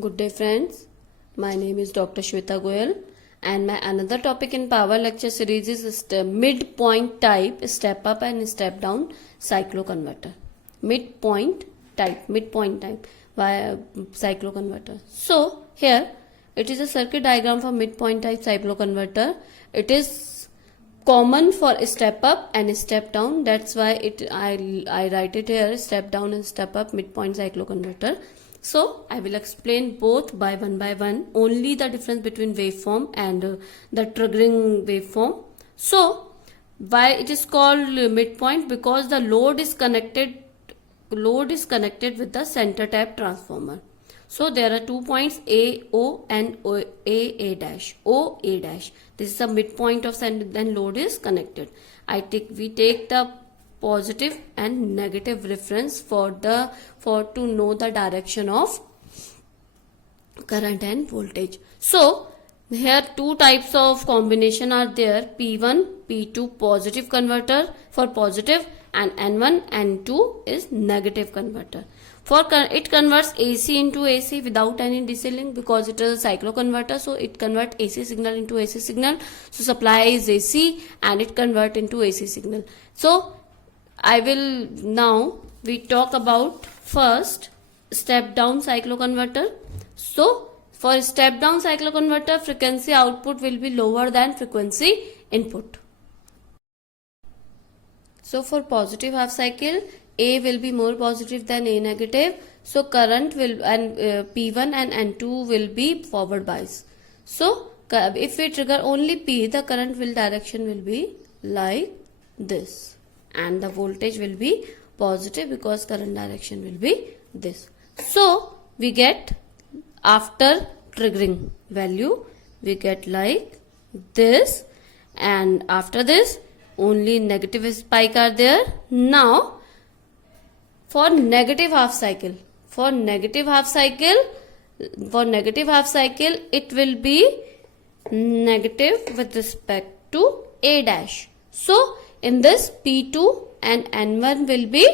Good day friends, my name is Dr. Shweta Goyal and my another topic in power lecture series is midpoint type step up and step down cycloconverter. Midpoint type via cycloconverter. So here it is a circuit diagram for midpoint type cycloconverter. It is common for step up and step down, that's why I write it here, step down and step up midpoint cycloconverter. So I will explain both by one, only the difference between waveform and the triggering waveform. So why it is called midpoint? Because the load is connected with the center tap transformer. So there are 2 points A, O and A dash. O, A dash. This is the midpoint of center, then load is connected. We take the positive and negative reference for to know the direction of current and voltage. So here two types of combination are there, P1, P2 positive converter for positive and N1, N2 is negative converter. It converts AC into AC without any DC link because it is a cycloconverter, so it converts AC signal into AC signal. So supply is AC and it convert into AC signal. So we talk about first step down cycloconverter. So for step down cycloconverter, frequency output will be lower than frequency input. So for positive half cycle, A will be more positive than A negative. So current will and P1 and N2 will be forward bias. So if we trigger only P, the current direction will be like this, and the voltage will be positive because current direction will be this. So we get, after triggering value, we get like this, and after this only negative spike are there. Now for negative half cycle, it will be negative with respect to A dash. So in this P2 and N1 will be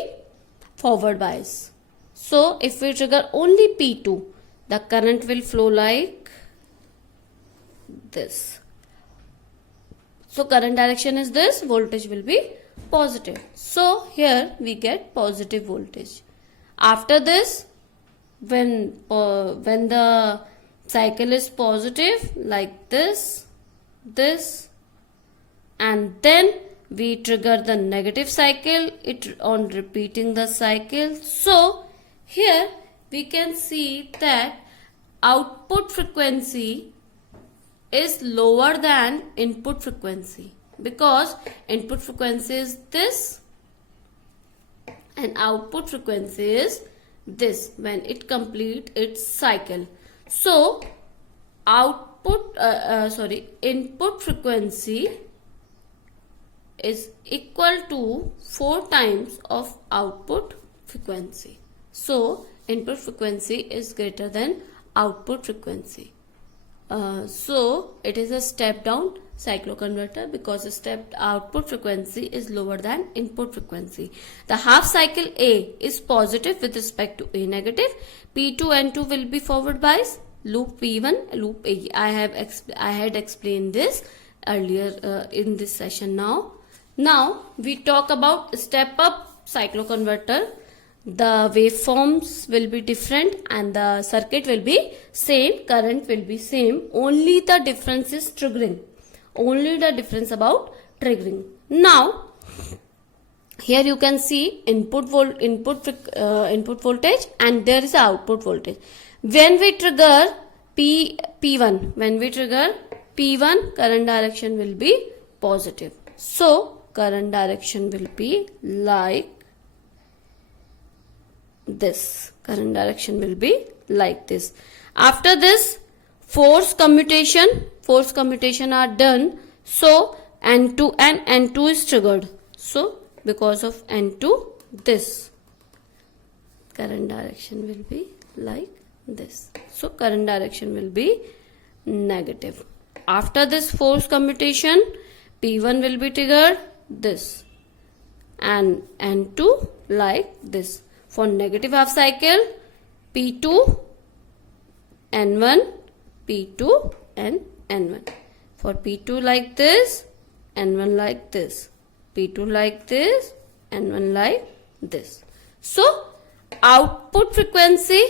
forward bias. So if we trigger only P2, the current will flow like this. So current direction is this, voltage will be positive. So here we get positive voltage. After this, when the cycle is positive like this, and then we trigger the negative cycle, it on repeating the cycle. So here we can see that output frequency is lower than input frequency, because input frequency is this and output frequency is this when it complete its cycle. So input frequency is equal to 4 times of output frequency. So input frequency is greater than output frequency. So it is a step down cycloconverter because the step output frequency is lower than input frequency. The half cycle A is positive with respect to A negative. P2 N2 will be forward bias. Loop P1, loop A. I had explained this earlier in this session. Now we talk about step up cycloconverter. The waveforms will be different and the circuit will be same, current will be same, only the difference is triggering, only the difference about triggering. Now here you can see input voltage and there is output voltage. When we trigger P1, current direction will be positive. So current direction will be like this. Current direction will be like this. After this, force commutation are done. So N2 and N2 is triggered. So because of N2, this current direction will be like this. So current direction will be negative. After this force commutation, P1 will be triggered this and N2 like this. For negative half cycle, P2 N1, P2 and N1. For P2 like this, N1 like this, P2 like this, N1 like this. So output frequency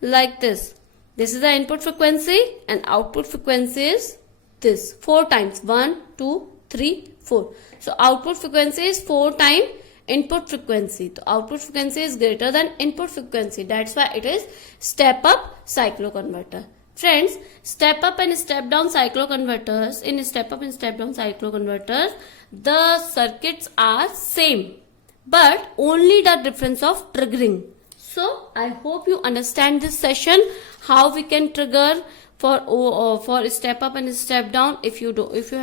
like this. This is the input frequency and output frequency is this. 4 times. 1, 2, 3, 4. So output frequency is 4 times input frequency. So output frequency is greater than input frequency. That's why it is step up cycloconverter. Friends, step up and step down cycloconverters, in step up and step down cycloconverters, the circuits are same, but only the difference of triggering. So I hope you understand this session, how we can trigger for step up and step down. If you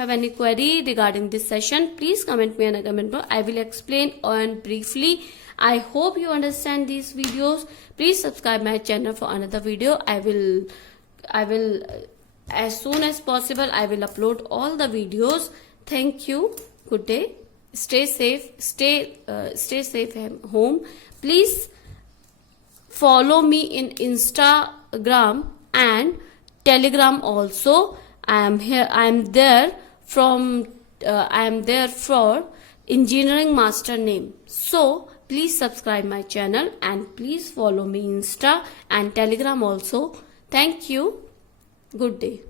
have any query regarding this session, please comment me in a comment box. I will explain on briefly. I hope you understand these videos. Please subscribe my channel for another video. I will as soon as possible I will upload all the videos. Thank you. Good day. Stay safe. Stay safe home. Please follow me in Instagram and Telegram also. I am there for engineering master name. So please subscribe my channel and please follow me Insta and Telegram also. Thank you. Good day.